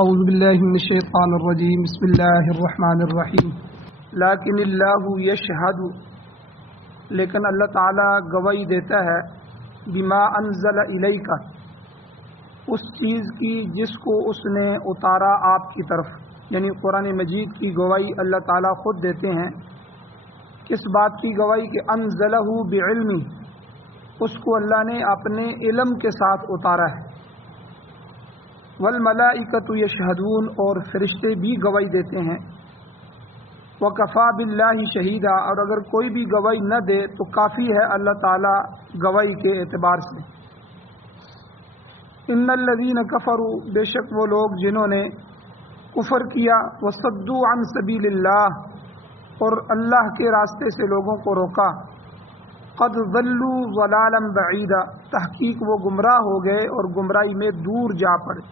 اعوذ باللہ من الشیطان الرجیم بسم اللہ الرحمن الرحیم لیکن اللہ یشہد، لیکن اللہ تعالیٰ گواہی دیتا ہے بما انزل الیک، اس چیز کی جس کو اس نے اتارا آپ کی طرف، یعنی قرآن مجید کی گواہی اللہ تعالیٰ خود دیتے ہیں۔ کس بات کی گواہی؟ کہ انزلہ بعلمی، اس کو اللہ نے اپنے علم کے ساتھ اتارا ہے۔ والملائکۃ یشہدون، اور فرشتے بھی گواہی دیتے ہیں۔ وکفیٰ باللہ شہیدا، اور اگر کوئی بھی گواہی نہ دے تو کافی ہے اللہ تعالی گواہی کے اعتبار سے۔ ان الذین کفروا، بے شک وہ لوگ جنہوں نے کفر کیا، وصدوا عن سبیل اللہ، اور اللہ کے راستے سے لوگوں کو روکا، قد ضلوا ضلالا بعیدا، تحقیق وہ گمراہ ہو گئے اور گمراہی میں دور جا پڑے۔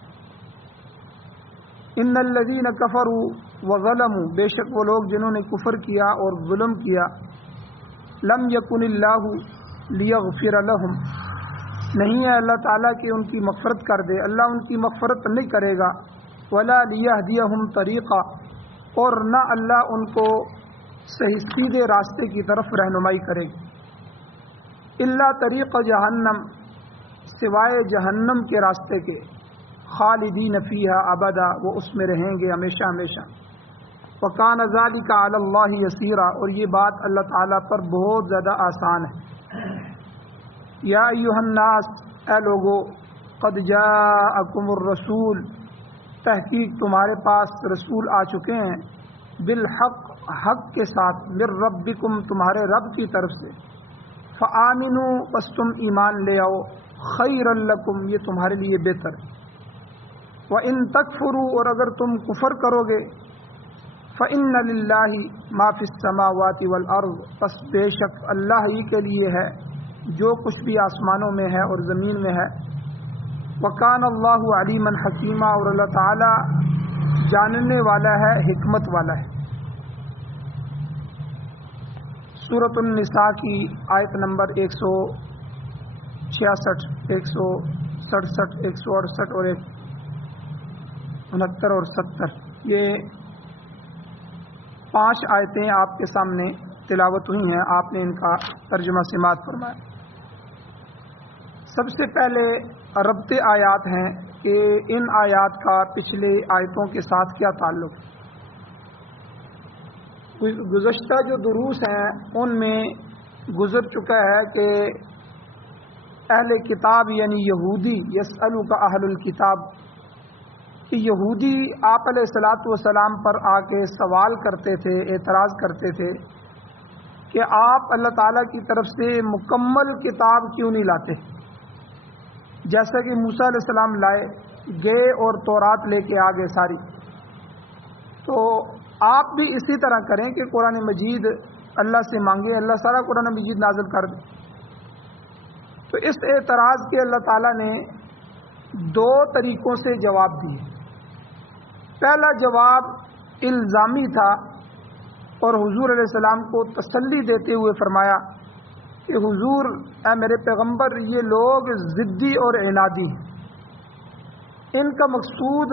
ان الذین کفروا وظلموا، بے شک وہ لوگ جنہوں نے کفر کیا اور ظلم کیا، لم یکن اللہ لیغفر لہم، نہیں ہے اللہ تعالیٰ کہ ان کی مغفرت کر دے، اللہ ان کی مغفرت نہیں کرے گا، ولا لیہدیہم طریقا، اور نہ اللہ ان کو صحیح سیدھے راستے کی طرف رہنمائی کرے گی، الا طریق جہنم، سوائے جہنم کے راستے کے، خالدین فیہا ابدا، وہ اس میں رہیں گے ہمیشہ ہمیشہ۔ وکان ذلک علی اللہ یسیرا، اور یہ بات اللہ تعالیٰ پر بہت زیادہ آسان ہے۔ یا ایھا الناس، اے لوگو، قد جاءکم الرسول، تحقیق تمہارے پاس رسول آ چکے ہیں، بالحق، حق کے ساتھ، من ربکم، تمہارے رب کی طرف سے، فآمنوا، بس تم ایمان لے آؤ، خیر لکم، یہ تمہارے لیے بہتر ہے۔ وَإِن تَكْفُرُوا، اور اگر تم کفر کرو گے، فَإِنَّ لِلَّهِ مَا فِي السَّمَاوَاتِ وَالْأَرْضِ، پس بے شک اللہ ہی کے لیے ہے جو کچھ بھی آسمانوں میں ہے اور زمین میں ہے۔ وَكَانَ اللَّهُ عَلِيمًا حَكِيمًا، اور اللہ تعالی جاننے والا ہے، حکمت والا ہے۔ سورۃ النساء کی آیت نمبر 166، 167، 168 اور 69 اور 70، یہ 5 آیتیں آپ کے سامنے تلاوت ہوئی ہیں، آپ نے ان کا ترجمہ سماعت فرمایا۔ سب سے پہلے ربط آیات ہیں کہ ان آیات کا پچھلے آیتوں کے ساتھ کیا تعلق ہے۔ گزشتہ جو دروس ہیں ان میں گزر چکا ہے کہ اہل کتاب یعنی یہودی، یسألک اہل الکتاب، کہ یہودی آپ علیہ الصلاۃ والسلام پر آ کے سوال کرتے تھے، اعتراض کرتے تھے کہ آپ اللہ تعالیٰ کی طرف سے مکمل کتاب کیوں نہیں لاتے، جیسا کہ موسیٰ علیہ السلام لائے گئے اور تورات لے کے آ گئے ساری، تو آپ بھی اسی طرح کریں کہ قرآن مجید اللہ سے مانگیں، اللہ سارا قرآن مجید نازل کر دے۔ تو اس اعتراض کے اللہ تعالیٰ نے 2 طریقوں سے جواب دیے۔ پہلا جواب الزامی تھا، اور حضور علیہ السلام کو تسلی دیتے ہوئے فرمایا کہ حضور، اے میرے پیغمبر، یہ لوگ ضدی اور عنادی ہیں، ان کا مقصود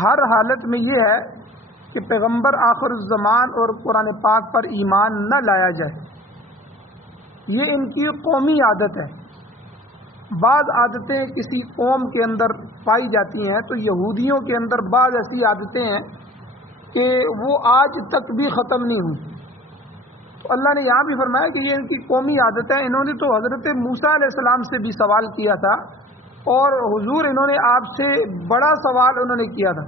ہر حالت میں یہ ہے کہ پیغمبر آخر الزمان اور قرآن پاک پر ایمان نہ لایا جائے، یہ ان کی قومی عادت ہے۔ بعض عادتیں کسی قوم کے اندر پائی جاتی ہیں، تو یہودیوں کے اندر بعض ایسی عادتیں ہیں کہ وہ آج تک بھی ختم نہیں ہوئی، تو اللہ نے یہاں بھی فرمایا کہ یہ ان کی قومی عادت ہے۔ انہوں نے تو حضرت موسیٰ علیہ السلام سے بھی سوال کیا تھا، اور حضور انہوں نے آپ سے بڑا سوال انہوں نے کیا تھا،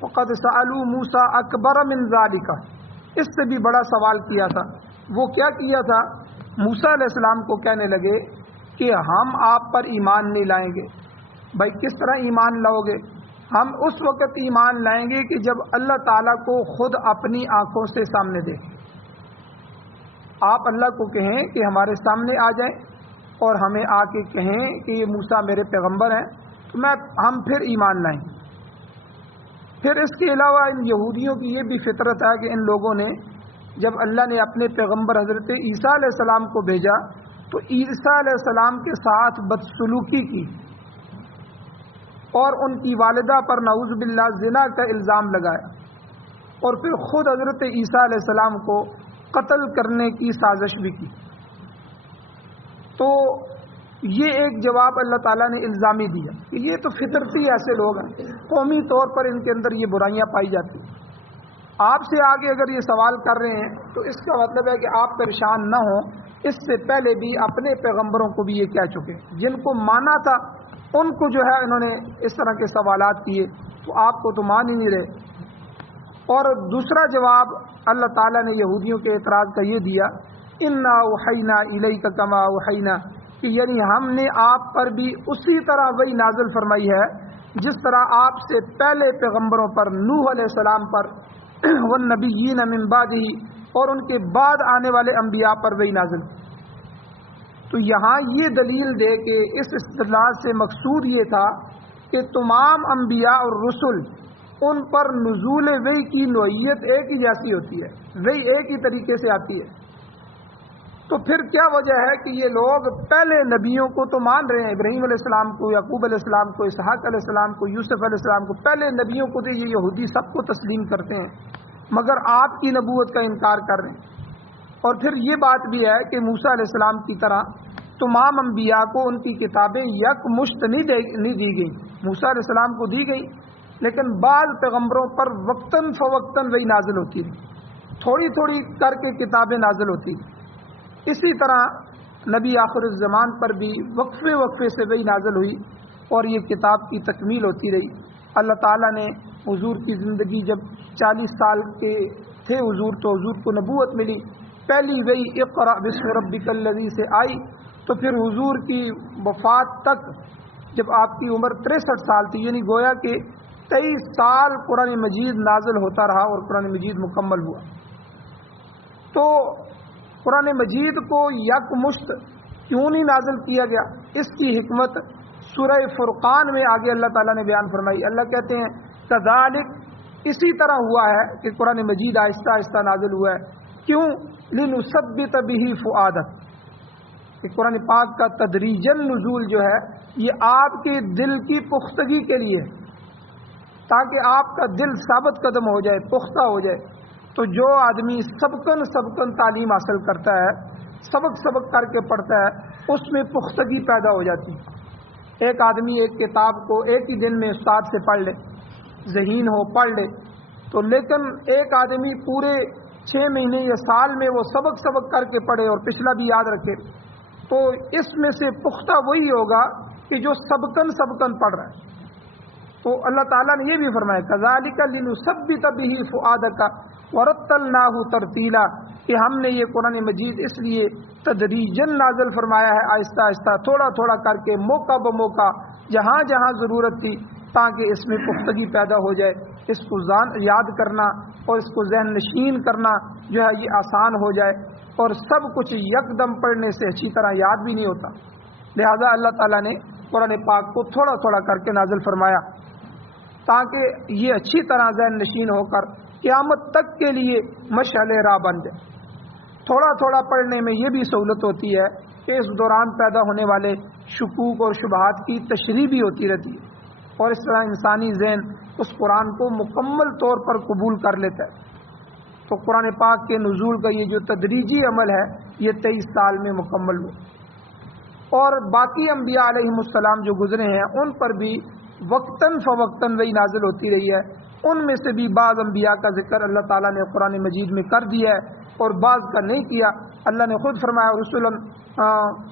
وَقَدْ سَأَلُوا مُوسَىٰ أَكْبَرَ مِنْ ذَلِكَ، اس سے بھی بڑا سوال کیا تھا۔ وہ کیا کیا تھا؟ موسیٰ علیہ السلام کو کہنے لگے کہ ہم آپ پر ایمان نہیں لائیں گے۔ بھائی کس طرح ایمان لاؤ گے؟ ہم اس وقت ایمان لائیں گے کہ جب اللہ تعالیٰ کو خود اپنی آنکھوں سے سامنے دے، آپ اللہ کو کہیں کہ ہمارے سامنے آ جائیں اور ہمیں آ کے کہیں کہ یہ موسیٰ میرے پیغمبر ہیں، تو ہم پھر ایمان لائیں۔ پھر اس کے علاوہ ان یہودیوں کی یہ بھی فطرت ہے کہ ان لوگوں نے جب اللہ نے اپنے پیغمبر حضرت عیسیٰ علیہ السلام کو بھیجا تو عیسیٰ علیہ السلام کے ساتھ بدسلوکی کی، اور ان کی والدہ پر نعوذ باللہ زنا کا الزام لگایا، اور پھر خود حضرت عیسیٰ علیہ السلام کو قتل کرنے کی سازش بھی کی۔ تو یہ ایک جواب اللہ تعالیٰ نے الزامی دیا کہ یہ تو فطرتی ایسے لوگ ہیں، قومی طور پر ان کے اندر یہ برائیاں پائی جاتی ہیں۔ آپ سے آگے اگر یہ سوال کر رہے ہیں تو اس کا مطلب ہے کہ آپ پریشان نہ ہوں، اس سے پہلے بھی اپنے پیغمبروں کو بھی یہ کہہ چکے، جن کو مانا تھا ان کو جو ہے انہوں نے اس طرح کے سوالات کیے، تو آپ کو تو مان ہی نہیں رہے۔ اور دوسرا جواب اللہ تعالیٰ نے یہودیوں کے اعتراض کا یہ دیا، انا اوحینا الیک کما اوحینا، کہ یعنی ہم نے آپ پر بھی اسی طرح وہی نازل فرمائی ہے جس طرح آپ سے پہلے پیغمبروں پر، نوح علیہ السلام پر، والنبیین من بعدہ، اور ان کے بعد آنے والے انبیاء پر وہی نازل۔ تو یہاں یہ دلیل دے کہ اس استدلال سے مقصود یہ تھا کہ تمام انبیاء اور رسل ان پر نزول وحی کی نوعیت ایک ہی جیسی ہوتی ہے، وحی ایک ہی طریقے سے آتی ہے۔ تو پھر کیا وجہ ہے کہ یہ لوگ پہلے نبیوں کو تو مان رہے ہیں، ابراہیم علیہ السلام کو، یعقوب علیہ السلام کو، اسحاق علیہ السلام کو، یوسف علیہ السلام کو، پہلے نبیوں کو تو یہ یہودی سب کو تسلیم کرتے ہیں، مگر آپ کی نبوت کا انکار کر رہے ہیں۔ اور پھر یہ بات بھی ہے کہ موسیٰ علیہ السلام کی طرح تمام انبیاء کو ان کی کتابیں یکمشت نہیں دی گئیں، موسیٰ علیہ السلام کو دی گئی، لیکن بعض پیغمبروں پر وقتاً فوقتاً وہی نازل ہوتی رہی، تھوڑی تھوڑی کر کے کتابیں نازل ہوتی۔ اسی طرح نبی آخر الزمان پر بھی وقفے وقفے سے وہی نازل ہوئی اور یہ کتاب کی تکمیل ہوتی رہی۔ اللہ تعالیٰ نے حضور کی زندگی جب 40 سال کے تھے حضور، تو حضور کو نبوت ملی، پہلی وہی اقرأ بسم ربک الذی سے آئی، تو پھر حضور کی وفات تک جب آپ کی عمر 63 سال تھی، یعنی گویا کہ 23 سال قرآن مجید نازل ہوتا رہا اور قرآن مجید مکمل ہوا۔ تو قرآن مجید کو یکمشت کیوں نہیں نازل کیا گیا؟ اس کی حکمت سورہ فرقان میں آگے اللہ تعالیٰ نے بیان فرمائی۔ اللہ کہتے ہیں کذالک، اسی طرح ہوا ہے کہ قرآن مجید آہستہ آہستہ نازل ہوا ہے۔ کیوں؟ لنثبت بہ فؤادک، کہ قرآن پاک کا تدریجاً نزول جو ہے یہ آپ کے دل کی پختگی کے لیے، تاکہ آپ کا دل ثابت قدم ہو جائے، پختہ ہو جائے۔ تو جو آدمی سبقن تعلیم حاصل کرتا ہے، سبق کر کے پڑھتا ہے، اس میں پختگی پیدا ہو جاتی ہے۔ ایک آدمی ایک کتاب کو ایک ہی دن میں استاد سے پڑھ لے، ذہین ہو، پڑھ لے، تو لیکن ایک آدمی پورے 6 مہینے یا سال میں وہ سبق کر کے پڑھے اور پچھلا بھی یاد رکھے، تو اس میں سے پختہ وہی ہوگا کہ جو سبقن پڑھ رہا ہے۔ تو اللہ تعالیٰ نے یہ بھی فرمایا کذالک لنثبت بہ فؤادک ورتلناہ ترتیلا، کہ ہم نے یہ قرآن مجید اس لیے تدریجاً نازل فرمایا ہے، آہستہ آہستہ، تھوڑا تھوڑا کر کے، موقع بموقع، جہاں جہاں ضرورت تھی، تاکہ اس میں پختگی پیدا ہو جائے۔ اس کو یاد کرنا اور اس کو ذہن نشین کرنا جو ہے یہ آسان ہو جائے، اور سب کچھ یکدم پڑھنے سے اچھی طرح یاد بھی نہیں ہوتا۔ لہذا اللہ تعالیٰ نے قرآن پاک کو تھوڑا تھوڑا کر کے نازل فرمایا، تاکہ یہ اچھی طرح ذہن نشین ہو کر قیامت تک کے لیے مشعل راہ بن جائے۔ تھوڑا تھوڑا پڑھنے میں یہ بھی سہولت ہوتی ہے کہ اس دوران پیدا ہونے والے شکوک اور شبہات کی تشریح بھی ہوتی رہتی ہے، اور اس طرح انسانی ذہن اس قرآن کو مکمل طور پر قبول کر لیتا ہے۔ تو قرآن پاک کے نزول کا یہ جو تدریجی عمل ہے یہ 23 سال میں مکمل ہوا، اور باقی انبیاء علیہم السلام جو گزرے ہیں ان پر بھی وقتاً فوقتاً وہی نازل ہوتی رہی ہے۔ ان میں سے بھی بعض انبیاء کا ذکر اللہ تعالیٰ نے قرآن مجید میں کر دیا ہے اور بعض کا نہیں کیا۔ اللہ نے خود فرمایا رسولا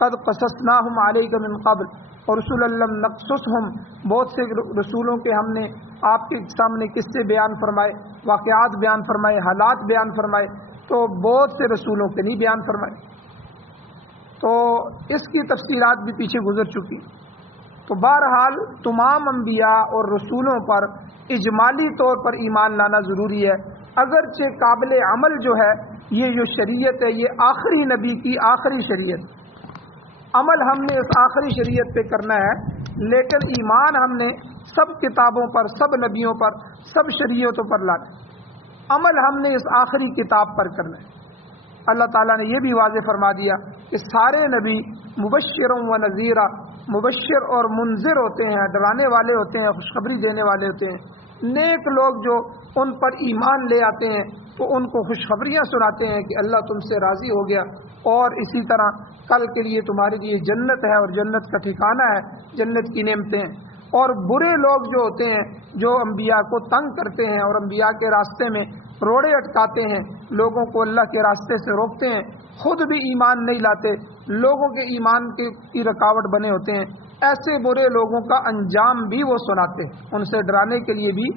قد قصصناہم علیک من قبل اور رسولا لم نقصصہم، بہت سے رسولوں کے ہم نے آپ کے سامنے قصے بیان فرمائے، واقعات بیان فرمائے، حالات بیان فرمائے، تو بہت سے رسولوں کے نہیں بیان فرمائے۔ تو اس کی تفصیلات بھی پیچھے گزر چکی۔ تو بہرحال تمام انبیاء اور رسولوں پر اجمالی طور پر ایمان لانا ضروری ہے، اگرچہ قابل عمل جو ہے یہ جو شریعت ہے یہ آخری نبی کی آخری شریعت، عمل ہم نے اس آخری شریعت پہ کرنا ہے، لیکن ایمان ہم نے سب کتابوں پر، سب نبیوں پر، سب شریعتوں پر لانا ہے، عمل ہم نے اس آخری کتاب پر کرنا ہے۔ اللہ تعالیٰ نے یہ بھی واضح فرما دیا کہ سارے نبی مبشر و نذیرہ مبشر اور منذر ہوتے ہیں، ڈرانے والے ہوتے ہیں، خوشخبری دینے والے ہوتے ہیں۔ نیک لوگ جو ان پر ایمان لے آتے ہیں تو ان کو خوشخبریاں سناتے ہیں کہ اللہ تم سے راضی ہو گیا، اور اسی طرح کل کے لیے تمہارے لیے جنت ہے اور جنت کا ٹھکانہ ہے، جنت کی نعمتیں ہیں۔ اور برے لوگ جو ہوتے ہیں جو انبیاء کو تنگ کرتے ہیں اور انبیاء کے راستے میں روڑے اٹکاتے ہیں، لوگوں کو اللہ کے راستے سے روکتے ہیں، خود بھی ایمان نہیں لاتے، لوگوں کے ایمان کی رکاوٹ بنے ہوتے ہیں، ایسے برے لوگوں کا انجام بھی وہ سناتے ہیں۔ ان سے ڈرانے کے لیے بھی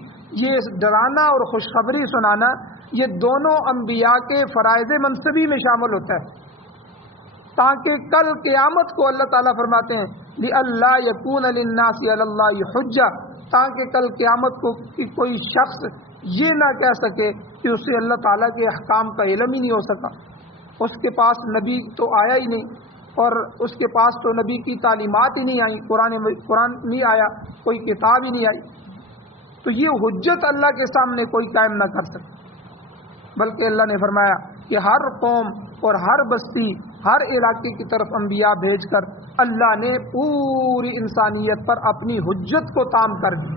یہ ڈرانا اور خوشخبری سنانا یہ دونوں انبیاء کے فرائض منصبی میں شامل ہوتا ہے، تاکہ کل قیامت کو اللہ تعالیٰ فرماتے ہیں لِأَلَّا يَكُونَ لِلنَّاسِ عَلَى اللَّهِ حُجَّةٌ، تاکہ کل قیامت کو کوئی شخص یہ نہ کہہ سکے کہ اسے اللہ تعالیٰ کے احکام کا علم ہی نہیں ہو سکا، اس کے پاس نبی تو آیا ہی نہیں، اور اس کے پاس تو نبی کی تعلیمات ہی نہیں آئی، قرآن نہیں آیا، کوئی کتاب ہی نہیں آئی، تو یہ حجت اللہ کے سامنے کوئی قائم نہ کر سکے۔ بلکہ اللہ نے فرمایا کہ ہر قوم اور ہر بستی، ہر علاقے کی طرف انبیاء بھیج کر اللہ نے پوری انسانیت پر اپنی حجت کو تام کر دی۔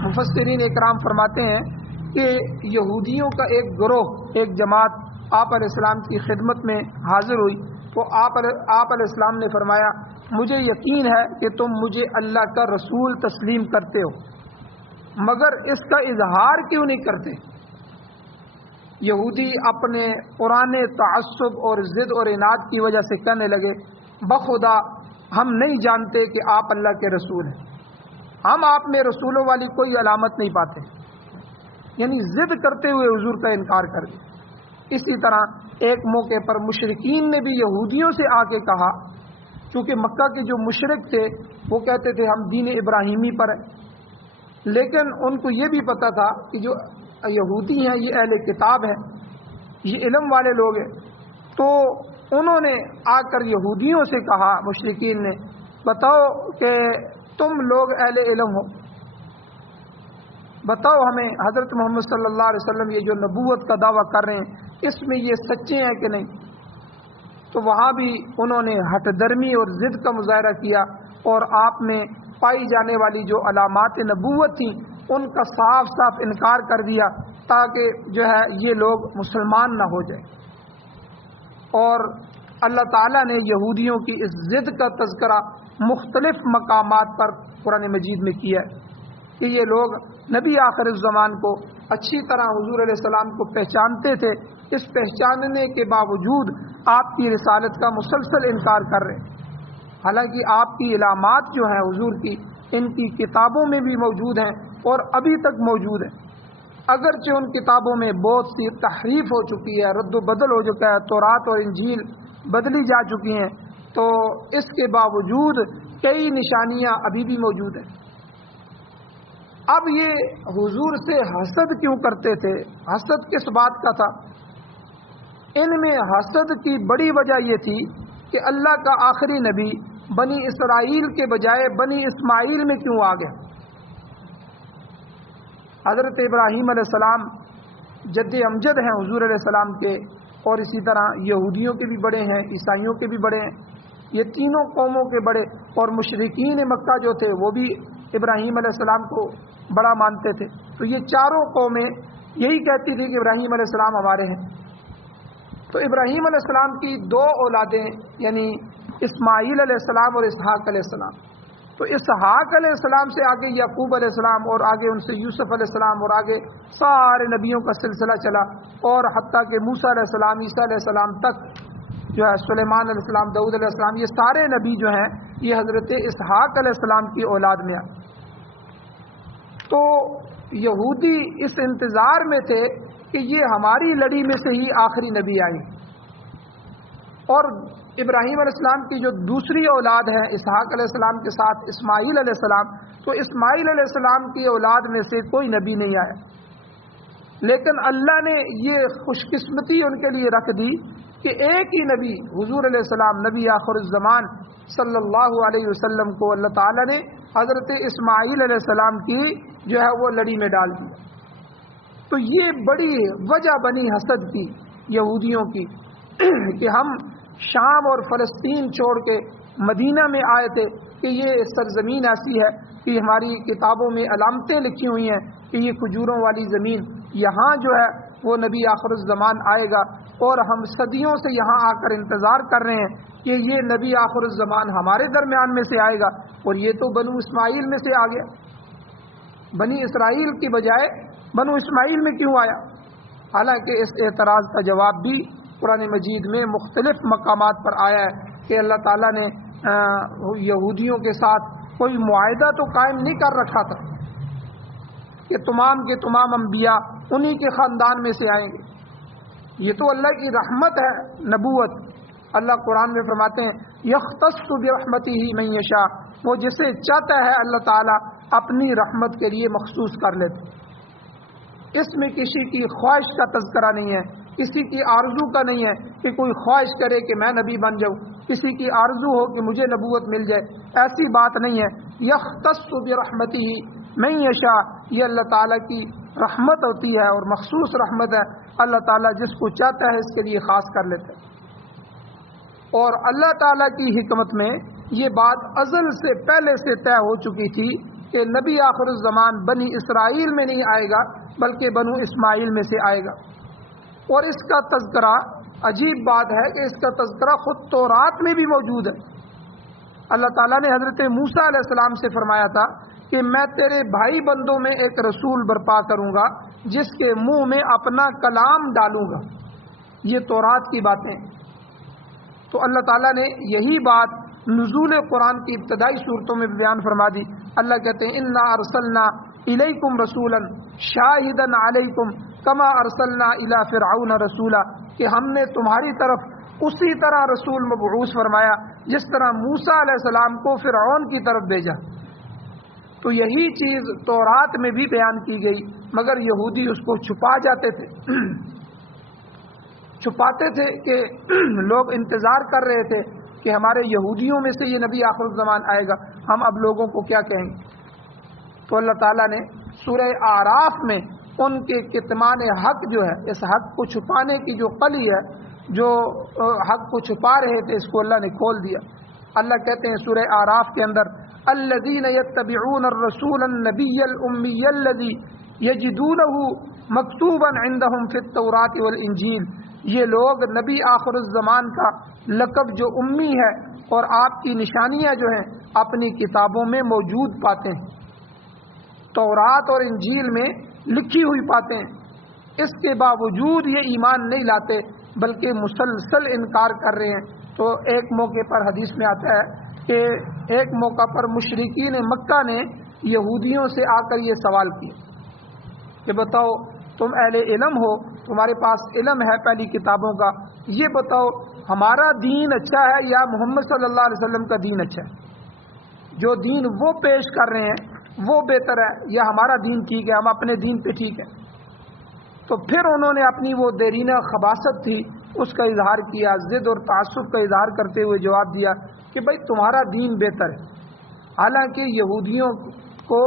مفسرین اکرام فرماتے ہیں کہ یہودیوں کا ایک گروہ، ایک جماعت آپ علیہ السلام کی خدمت میں حاضر ہوئی تو آپ علیہ السلام نے فرمایا مجھے یقین ہے کہ تم مجھے اللہ کا رسول تسلیم کرتے ہو، مگر اس کا اظہار کیوں نہیں کرتے؟ یہودی اپنے پرانے تعصب اور ضد اور اناد کی وجہ سے کہنے لگے بخدا ہم نہیں جانتے کہ آپ اللہ کے رسول ہیں، ہم آپ میں رسولوں والی کوئی علامت نہیں پاتے، یعنی ضد کرتے ہوئے حضور کا انکار کر دیا۔ اسی طرح ایک موقع پر مشرکین نے بھی یہودیوں سے آ کے کہا، چونکہ مکہ کے جو مشرک تھے وہ کہتے تھے ہم دین ابراہیمی پر ہیں، لیکن ان کو یہ بھی پتہ تھا کہ جو یہودی ہیں یہ اہل کتاب ہیں، یہ علم والے لوگ ہیں، تو انہوں نے آ کر یہودیوں سے کہا، مشرکین نے، بتاؤ کہ تم لوگ اہل علم ہو، بتاؤ ہمیں حضرت محمد صلی اللہ علیہ وسلم یہ جو نبوت کا دعویٰ کر رہے ہیں اس میں یہ سچے ہیں کہ نہیں؟ تو وہاں بھی انہوں نے ہٹ درمی اور ضد کا مظاہرہ کیا اور آپ میں پائی جانے والی جو علامات نبوت تھیں ان کا صاف صاف انکار کر دیا، تاکہ جو ہے یہ لوگ مسلمان نہ ہو جائیں۔ اور اللہ تعالیٰ نے یہودیوں کی اس ضد کا تذکرہ مختلف مقامات پر قرآن مجید میں کیا ہے کہ یہ لوگ نبی آخر الزمان کو اچھی طرح حضور علیہ السلام کو پہچانتے تھے، اس پہچاننے کے باوجود آپ کی رسالت کا مسلسل انکار کر رہے ہیں، حالانکہ آپ کی علامات جو ہیں حضور کی ان کی کتابوں میں بھی موجود ہیں اور ابھی تک موجود ہیں، اگرچہ ان کتابوں میں بہت سی تحریف ہو چکی ہے، رد و بدل ہو چکا ہے، تورات اور انجیل بدلی جا چکی ہیں، تو اس کے باوجود کئی نشانیاں ابھی بھی موجود ہیں۔ اب یہ حضور سے حسد کیوں کرتے تھے؟ حسد کس بات کا تھا؟ ان میں حسد کی بڑی وجہ یہ تھی کہ اللہ کا آخری نبی بنی اسرائیل کے بجائے بنی اسماعیل میں کیوں آ گیا؟ حضرت ابراہیم علیہ السلام جد امجد ہیں حضور علیہ السلام کے، اور اسی طرح یہودیوں کے بھی بڑے ہیں، عیسائیوں کے بھی بڑے ہیں، یہ تینوں قوموں کے بڑے، اور مشرکین مکہ جو تھے وہ بھی ابراہیم علیہ السلام کو بڑا مانتے تھے، تو یہ چاروں قومیں یہی کہتی تھی کہ ابراہیم علیہ السلام ہمارے ہیں۔ تو ابراہیم علیہ السلام کی دو اولادیں یعنی اسماعیل علیہ السلام اور اسحاق علیہ السلام، تو اسحاق علیہ السلام سے آگے یعقوب علیہ السلام، اور آگے ان سے یوسف علیہ السلام، اور آگے سارے نبیوں کا سلسلہ چلا، اور حتیٰ کہ موسیٰ علیہ السلام، عیسیٰ علیہ السلام تک جو ہے، سلیمان علیہ السلام، داؤد علیہ السلام، یہ سارے نبی جو ہیں یہ حضرت اسحاق علیہ السلام کی اولاد میں آئے۔ تو یہودی اس انتظار میں تھے کہ یہ ہماری لڑی میں سے ہی آخری نبی آئیں، اور ابراہیم علیہ السلام کی جو دوسری اولاد ہے اسحاق علیہ السلام کے ساتھ اسماعیل علیہ السلام، تو اسماعیل علیہ السلام کی اولاد میں سے کوئی نبی نہیں آیا، لیکن اللہ نے یہ خوش قسمتی ان کے لیے رکھ دی کہ ایک ہی نبی حضور علیہ السلام، نبی آخر الزمان صلی اللہ علیہ وسلم کو اللہ تعالیٰ نے حضرت اسماعیل علیہ السلام کی جو ہے وہ لڑی میں ڈال دیا۔ تو یہ بڑی وجہ بنی حسد کی یہودیوں کی کہ ہم شام اور فلسطین چھوڑ کے مدینہ میں آئے تھے کہ یہ سرزمین ایسی ہے کہ ہماری کتابوں میں علامتیں لکھی ہوئی ہیں کہ یہ کھجوروں والی زمین، یہاں جو ہے وہ نبی آخر الزمان آئے گا، اور ہم صدیوں سے یہاں آ کر انتظار کر رہے ہیں کہ یہ نبی آخر الزمان ہمارے درمیان میں سے آئے گا، اور یہ تو بنو اسماعیل میں سے آ گیا، بنی اسرائیل کی بجائے بنو اسماعیل میں کیوں آیا؟ حالانکہ اس اعتراض کا جواب بھی قرآن مجید میں مختلف مقامات پر آیا ہے کہ اللہ تعالیٰ نے یہودیوں کے ساتھ کوئی معاہدہ تو قائم نہیں کر رکھا تھا کہ تمام کے تمام انبیاء انہی کے خاندان میں سے آئیں گے، یہ تو اللہ کی رحمت ہے، نبوت۔ اللہ قرآن میں فرماتے ہیں یختص برحمتہ من یشاء، وہ جسے چاہتا ہے اللہ تعالیٰ اپنی رحمت کے لیے مخصوص کر لیتے۔ اس میں کسی کی خواہش کا تذکرہ نہیں ہے، کسی کی آرزو کا نہیں ہے کہ کوئی خواہش کرے کہ میں نبی بن جاؤں، کسی کی آرزو ہو کہ مجھے نبوت مل جائے، ایسی بات نہیں ہے۔ یختص برحمتہ من یشاء، یہ اللہ تعالیٰ کی رحمت ہوتی ہے اور مخصوص رحمت ہے، اللہ تعالیٰ جس کو چاہتا ہے اس کے لیے خاص کر لیتا ہے۔ اور اللہ تعالیٰ کی حکمت میں یہ بات ازل سے پہلے سے طے ہو چکی تھی کہ نبی آخر الزمان بنی اسرائیل میں نہیں آئے گا بلکہ بنو اسماعیل میں سے آئے گا، اور اس کا تذکرہ عجیب بات ہے کہ اس کا تذکرہ خود تورات میں بھی موجود ہے۔ اللہ تعالیٰ نے حضرت موسیٰ علیہ السلام سے فرمایا تھا کہ میں تیرے بھائی بندوں میں ایک رسول برپا کروں گا جس کے منہ میں اپنا کلام ڈالوں گا، یہ تورات کی باتیں۔ تو اللہ تعالیٰ نے یہی بات نزول قرآن کی ابتدائی صورتوں میں بیان فرما دی۔ اللہ کہتے ہیں انا ارسلنا الیکم رسولا شاہدا علیکم کما ارسلنا الی فرعون رسولا، کہ ہم نے تمہاری طرف اسی طرح رسول مبعوث فرمایا جس طرح موسیٰ علیہ السلام کو فرعون کی طرف بھیجا۔ تو یہی چیز تورات میں بھی بیان کی گئی، مگر یہودی اس کو چھپا جاتے تھے، چھپاتے تھے کہ لوگ انتظار کر رہے تھے کہ ہمارے یہودیوں میں سے یہ نبی آخر الزمان آئے گا، ہم اب لوگوں کو کیا کہیں گے۔ تو اللہ تعالیٰ نے سورہ اعراف میں ان کے کتمان حق جو ہے، اس حق کو چھپانے کی جو قلی ہے، جو حق کو چھپا رہے تھے، اس کو اللہ نے کھول دیا۔ اللہ کہتے ہیں سورہ اعراف کے اندر الذین یتبعون الرسول النبی الامی الذی یجدونہ مکتوبا عندہم فی التوراۃ والانجیل، یہ لوگ نبی آخر الزمان کا لقب جو امی ہے اور آپ کی نشانیاں جو ہیں اپنی کتابوں میں موجود پاتے ہیں، تورات اور انجیل میں لکھی ہوئی پاتے ہیں، اس کے باوجود یہ ایمان نہیں لاتے بلکہ مسلسل انکار کر رہے ہیں۔ تو ایک موقع پر حدیث میں آتا ہے کہ ایک موقع پر مشرکین مکہ نے یہودیوں سے آ کر یہ سوال کیا کہ بتاؤ تم اہل علم ہو، تمہارے پاس علم ہے پہلی کتابوں کا، یہ بتاؤ ہمارا دین اچھا ہے یا محمد صلی اللہ علیہ وسلم کا دین اچھا ہے؟ جو دین وہ پیش کر رہے ہیں وہ بہتر ہے یا ہمارا دین ٹھیک ہے، ہم اپنے دین پہ ٹھیک ہے؟ تو پھر انہوں نے اپنی وہ دیرینہ خباثت تھی اس کا اظہار کیا، ضد اور تعصب کا اظہار کرتے ہوئے جواب دیا کہ بھائی تمہارا دین بہتر ہے۔ حالانکہ یہودیوں کو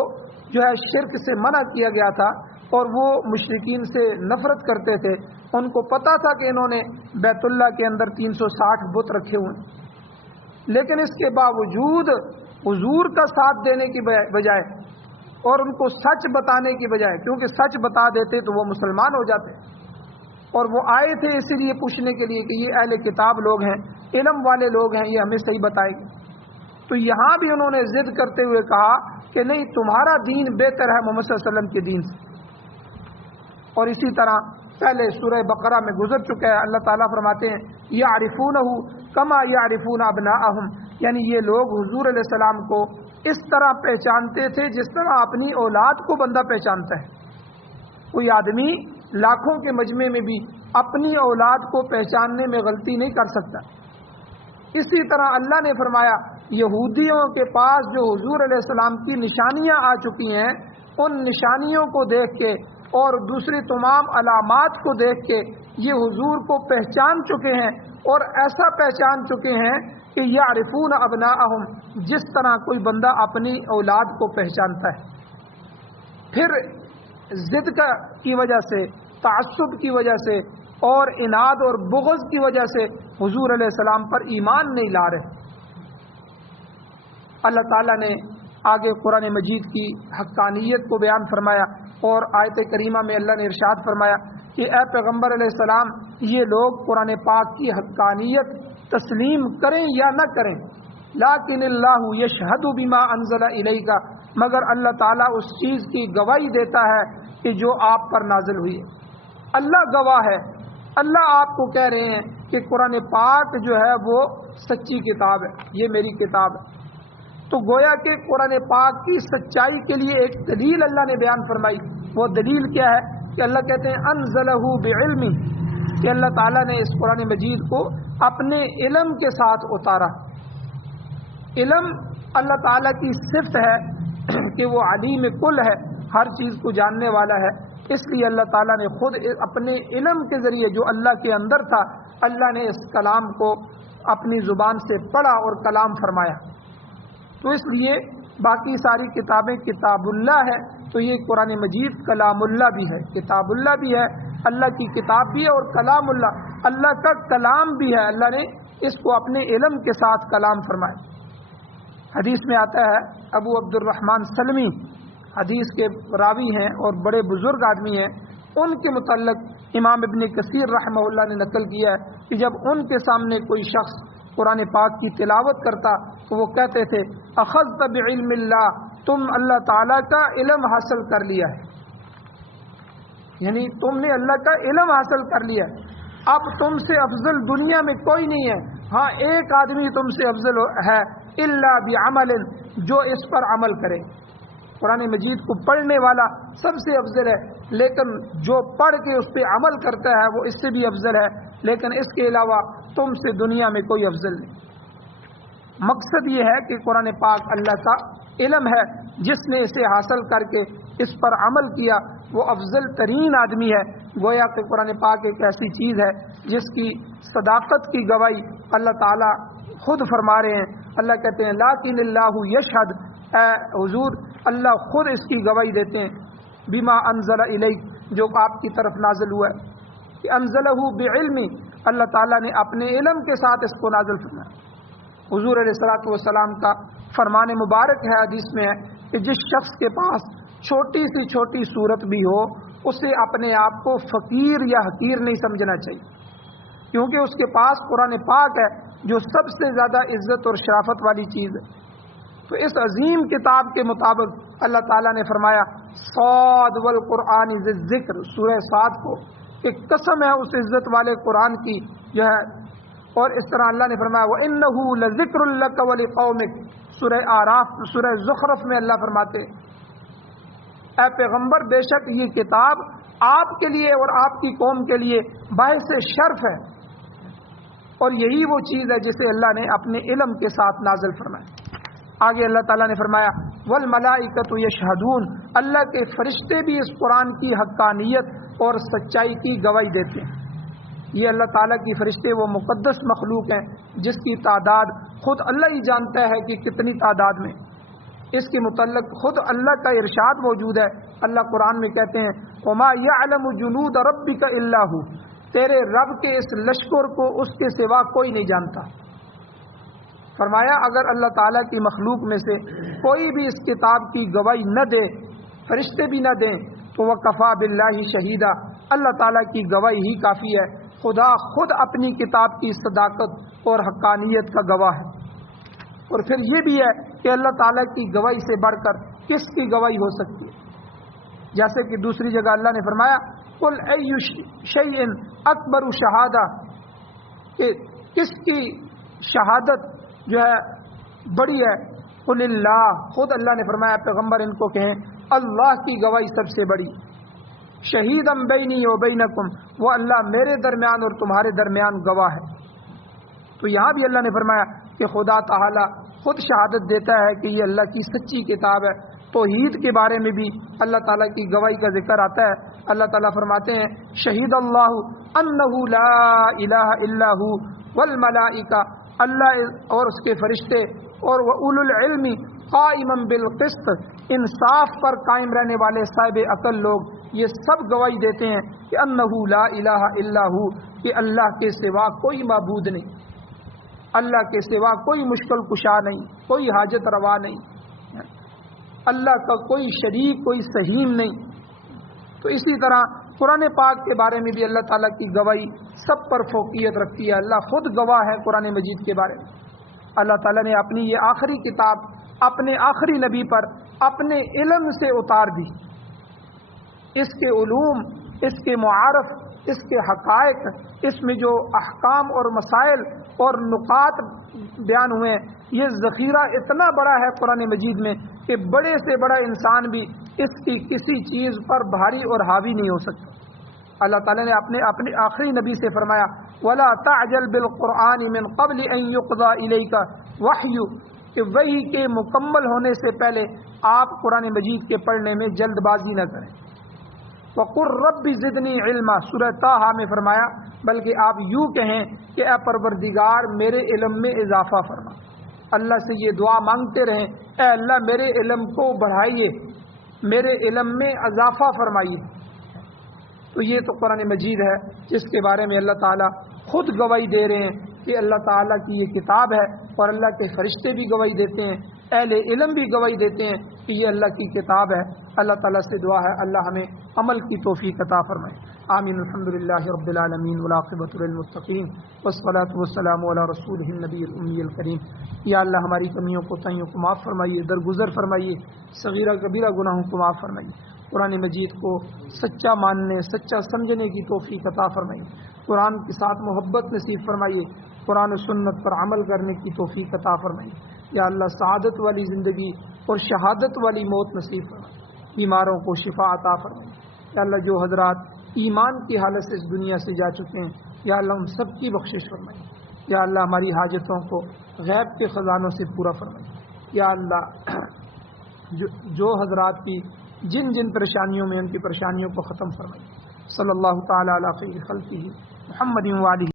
جو ہے شرک سے منع کیا گیا تھا اور وہ مشرکین سے نفرت کرتے تھے، ان کو پتہ تھا کہ انہوں نے بیت اللہ کے اندر 360 بت رکھے ہوئے، لیکن اس کے باوجود حضور کا ساتھ دینے کی بجائے اور ان کو سچ بتانے کی بجائے، کیونکہ سچ بتا دیتے تو وہ مسلمان ہو جاتے، اور وہ آئے تھے اسی لیے پوچھنے کے لیے کہ یہ اہل کتاب لوگ ہیں، علم والے لوگ ہیں، یہ ہمیں صحیح بتائے گی۔ تو یہاں بھی انہوں نے ضد کرتے ہوئے کہا کہ نہیں، تمہارا دین بہتر ہے محمد صلی اللہ علیہ وسلم کے دین سے۔ اور اسی طرح پہلے سورہ بقرہ میں گزر چکا ہے، اللہ تعالیٰ فرماتے ہیں یعرفونہ کما یعرفون ابناءہم، یعنی یہ لوگ حضور علیہ السلام کو اس طرح پہچانتے تھے جس طرح اپنی اولاد کو بندہ پہچانتا ہے۔ کوئی آدمی لاکھوں کے مجمع میں بھی اپنی اولاد کو پہچاننے میں غلطی نہیں کر سکتا۔ اسی طرح اللہ نے فرمایا یہودیوں کے پاس جو حضور علیہ السلام کی نشانیاں آ چکی ہیں، ان نشانیوں کو دیکھ کے اور دوسری تمام علامات کو دیکھ کے یہ حضور کو پہچان چکے ہیں، اور ایسا پہچان چکے ہیں کہ یعرفون ابناءہم، جس طرح کوئی بندہ اپنی اولاد کو پہچانتا ہے۔ پھر ضد کی وجہ سے، تعصب کی وجہ سے اور عناد اور بغض کی وجہ سے حضور علیہ السلام پر ایمان نہیں لا رہے، اللہ تعالیٰ نے آگے قرآن مجید کی حقانیت کو بیان فرمایا، اور آیت کریمہ میں اللہ نے ارشاد فرمایا کہ اے پیغمبر علیہ السلام، یہ لوگ قرآن پاک کی حقانیت تسلیم کریں یا نہ کریں، لیکن اللہ یشہد بما انزل الیک، مگر اللہ تعالیٰ اس چیز کی گواہی دیتا ہے کہ جو آپ پر نازل ہوئی ہے۔ اللہ گواہ ہے، اللہ آپ کو کہہ رہے ہیں کہ قرآن پاک جو ہے وہ سچی کتاب ہے، یہ میری کتاب ہے۔ تو گویا کہ قرآن پاک کی سچائی کے لیے ایک دلیل اللہ نے بیان فرمائی۔ وہ دلیل کیا ہے کہ اللہ کہتے ہیں انزلہ بعلم، کہ اللہ تعالیٰ نے اس قرآن مجید کو اپنے علم کے ساتھ اتارا۔ علم اللہ تعالیٰ کی صفت ہے کہ وہ علیم کل ہے، ہر چیز کو جاننے والا ہے، اس لیے اللہ تعالیٰ نے خود اپنے علم کے ذریعے جو اللہ کے اندر تھا، اللہ نے اس کلام کو اپنی زبان سے پڑھا اور کلام فرمایا۔ تو اس لیے باقی ساری کتابیں کتاب اللہ ہے، تو یہ قرآن مجید کلام اللہ بھی ہے، کتاب اللہ بھی ہے، اللہ کی کتاب بھی ہے، اور کلام اللہ کا کلام بھی ہے۔ اللہ نے اس کو اپنے علم کے ساتھ کلام فرمایا۔ حدیث میں آتا ہے، ابو عبد الرحمن سلمی حدیث کے راوی ہیں اور بڑے بزرگ آدمی ہیں، ان کے متعلق امام ابن کثیر رحمہ اللہ نے نقل کیا ہے کہ جب ان کے سامنے کوئی شخص قرآن پاک کی تلاوت کرتا تو وہ کہتے تھے اخذت بعلم اللہ، تم اللہ تعالیٰ کا علم حاصل کر لیا ہے، یعنی تم نے اللہ کا علم حاصل کر لیا ہے، اب تم سے افضل دنیا میں کوئی نہیں ہے، ہاں ایک آدمی تم سے افضل ہے، الا بعمل، جو اس پر عمل کرے۔ قرآن مجید کو پڑھنے والا سب سے افضل ہے، لیکن جو پڑھ کے اس پہ عمل کرتا ہے وہ اس سے بھی افضل ہے، لیکن اس کے علاوہ تم سے دنیا میں کوئی افضل نہیں۔ مقصد یہ ہے کہ قرآن پاک اللہ کا علم ہے، جس نے اسے حاصل کر کے اس پر عمل کیا وہ افضل ترین آدمی ہے۔ گویا کہ قرآن پاک ایک ایسی چیز ہے جس کی صداقت کی گواہی اللہ تعالیٰ خود فرما رہے ہیں۔ اللہ کہتے ہیں لیکن اللہ یشہد، اے حضور اللہ خود اس کی گواہی دیتے ہیں، بما انزل الیک، جو آپ کی طرف نازل ہوا ہے، کہ انزلہ بعلم، اللہ تعالیٰ نے اپنے علم کے ساتھ اس کو نازل فرمایا۔ حضور علیہ الصلوۃ والسلام کا فرمان مبارک ہے، حدیث میں ہے کہ جس شخص کے پاس چھوٹی سی چھوٹی صورت بھی ہو، اسے اپنے آپ کو فقیر یا حقیر نہیں سمجھنا چاہیے، کیونکہ اس کے پاس قرآن پاک ہے جو سب سے زیادہ عزت اور شرافت والی چیز ہے۔ تو اس عظیم کتاب کے مطابق اللہ تعالیٰ نے فرمایا صاد والقرآن ذی الذکر، سورہ صاد کو کہ قسم ہے اس عزت والے قرآن کی جو ہے، اور اس طرح اللہ نے فرمایا وَإِنَّهُ لَذِكْرٌ لَكَ وَلِقَوْمِكَ، سورہ آراف، سورہ زخرف میں اللہ فرماتے اے پیغمبر بے شک یہ کتاب آپ کے لیے اور آپ کی قوم کے لیے باعث شرف ہے، اور یہی وہ چیز ہے جسے اللہ نے اپنے علم کے ساتھ نازل فرمایا۔ آگے اللہ تعالیٰ نے فرمایا والملائکۃ یشہدون، اللہ کے فرشتے بھی اس قرآن کی حقانیت اور سچائی کی گواہی دیتے ہیں۔ یہ اللہ تعالیٰ کی فرشتے وہ مقدس مخلوق ہیں جس کی تعداد خود اللہ ہی جانتا ہے کہ کتنی تعداد میں، اس کے متعلق خود اللہ کا ارشاد موجود ہے۔ اللہ قرآن میں کہتے ہیں وما یعلم جنود ربک الا ھو، تیرے رب کے اس لشکر کو اس کے سوا کوئی نہیں جانتا۔ فرمایا اگر اللہ تعالیٰ کی مخلوق میں سے کوئی بھی اس کتاب کی گواہی نہ دے، فرشتے بھی نہ دیں، تو وکفیٰ باللہ شہیدا، اللہ تعالیٰ کی گواہی ہی کافی ہے۔ خدا خود اپنی کتاب کی صداقت اور حقانیت کا گواہ ہے۔ اور پھر یہ بھی ہے کہ اللہ تعالیٰ کی گواہی سے بڑھ کر کس کی گواہی ہو سکتی ہے، جیسے کہ دوسری جگہ اللہ نے فرمایا قل ای شیء اکبر شہادہ، کہ کس کی شہادت جو ہے بڑی ہے، قل اللہ، خود اللہ نے فرمایا پیغمبر ان کو کہیں اللہ کی گواہی سب سے بڑی، شہیدم بینی و بینکم، وہ اللہ میرے درمیان اور تمہارے درمیان گواہ ہے۔ تو یہاں بھی اللہ نے فرمایا کہ خدا تعالی خود شہادت دیتا ہے کہ یہ اللہ کی سچی کتاب ہے۔ توحید کے بارے میں بھی اللہ تعالیٰ کی گواہی کا ذکر آتا ہے۔ اللہ تعالیٰ فرماتے ہیں شہید اللہ انہ لا الہ الا ھو والملائکہ، اللہ اور اس کے فرشتے اور اولو العلم قائما بالقسط، انصاف پر قائم رہنے والے صاحب عقل لوگ یہ سب گواہی دیتے ہیں کہ انہ لا الہ الا ھو، کہ اللہ کے سوا کوئی معبود نہیں۔ اللہ کے سوا کوئی مشکل کشا نہیں، کوئی حاجت روا نہیں، اللہ کا کوئی شریک، کوئی سہیم نہیں۔ تو اسی طرح قرآن پاک کے بارے میں بھی اللہ تعالیٰ کی گواہی سب پر فوقیت رکھتی ہے۔ اللہ خود گواہ ہے قرآن مجید کے بارے میں۔ اللہ تعالیٰ نے اپنی یہ آخری کتاب اپنے آخری نبی پر اپنے علم سے اتار دی۔ اس کے علوم، اس کے معارف، اس کے حقائق، اس میں جو احکام اور مسائل اور نقاط بیان ہوئے، یہ ذخیرہ اتنا بڑا ہے قرآن مجید میں کہ بڑے سے بڑا انسان بھی اس کی کسی چیز پر بھاری اور حاوی نہیں ہو سکتا۔ اللہ تعالیٰ نے اپنے آخری نبی سے فرمایا وَلَا تَعْجَلْ بِالْقُرْآنِ مِنْ قَبْلِ أَنْ يُقْضَى إِلَيْكَ وَحْيُ، کہ وحی کے مکمل ہونے سے پہلے آپ قرآن مجید کے پڑھنے میں جلد بازی نہ کریں۔ وَقُلْ رَبِّ زِدْنِي عِلْمًا، سورہ طٰہٰ میں فرمایا بلکہ آپ یوں کہیں کہ اے پروردگار میرے علم میں اضافہ فرما۔ اللہ سے یہ دعا مانگتے رہیں، اے اللہ میرے علم کو بڑھائیے، میرے علم میں اضافہ فرمائیے۔ تو یہ تو قرآن مجید ہے جس کے بارے میں اللہ تعالیٰ خود گواہی دے رہے ہیں کہ اللہ تعالیٰ کی یہ کتاب ہے، اور اللہ کے فرشتے بھی گواہی دیتے ہیں، اہل علم بھی گواہی دیتے ہیں کہ یہ اللہ کی کتاب ہے۔ اللہ تعالیٰ سے دعا ہے اللہ ہمیں عمل کی توفیق عطا فرمائے۔ آمین۔ الحمدللہ رب العالمین والعاقبۃ للمتقین والصلاۃ والسلام علی رسولہ النبی الامی الکریم۔ یا اللہ ہماری کمیوں کو تائیوں کو معاف فرمائیے، درگزر فرمائیے، صغیرہ کبیرہ گناہوں کو معاف فرمائیے۔ قرآن مجید کو سچا ماننے، سچا سمجھنے کی توفیق عطا فرمائیے۔ قرآن کے ساتھ محبت نصیب فرمائیے، قرآن و سنت پر عمل کرنے کی توفیق عطا فرمائیے۔ یا اللہ سعادت والی زندگی اور شہادت والی موت نصیب فرمائیے، بیماروں کو شفا عطا فرمائیے۔ یا اللہ جو حضرات ایمان کی حالت سے اس دنیا سے جا چکے ہیں، یا اللہ ہم سب کی بخشش فرمائیے۔ یا اللہ ہماری حاجتوں کو غیب کے خزانوں سے پورا فرمائیے۔ یا اللہ جو حضرات کی جن جن پریشانیوں میں ان کی پریشانیوں کو ختم فرمائیے۔ صلی اللہ تعالی علی خیر خلقہ محمد و آلہ